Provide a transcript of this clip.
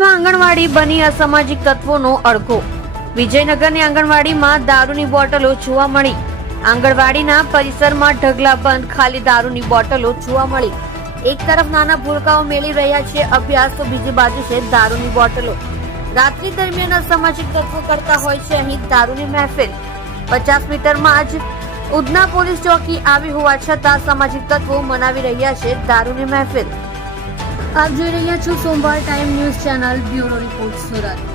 સુરતમાં આંગણવાડી બની અસામાજિક તત્વોનો અડકો। વિજયનગરની આંગણવાડીમાં દારૂની બોટલો જોવા મળી। આંગણવાડીના પરિસરમાં ઢગલાબંધ ખાલી દારૂની બોટલો જોવા મળી। એક તરફ નાના ભૂલકાઓ મેળવી રહ્યા છે અભ્યાસ, તો બીજી બાજુ છે દારૂની બોટલો। રાત્રિ દરમિયાન અસામાજિક તત્વો કરતા હોય છે અહીં દારૂની મહેફિલ। 50 મીટરમાં જ ઉધના પોલીસ ચોકી આવી હોવા છતાં સામાજિક તત્વો મનાવી રહ્યા છે દારૂની મહેફિલ। આપ જોઈ રહ્યા છો સોમવાર time news channel, bureau report, Surat.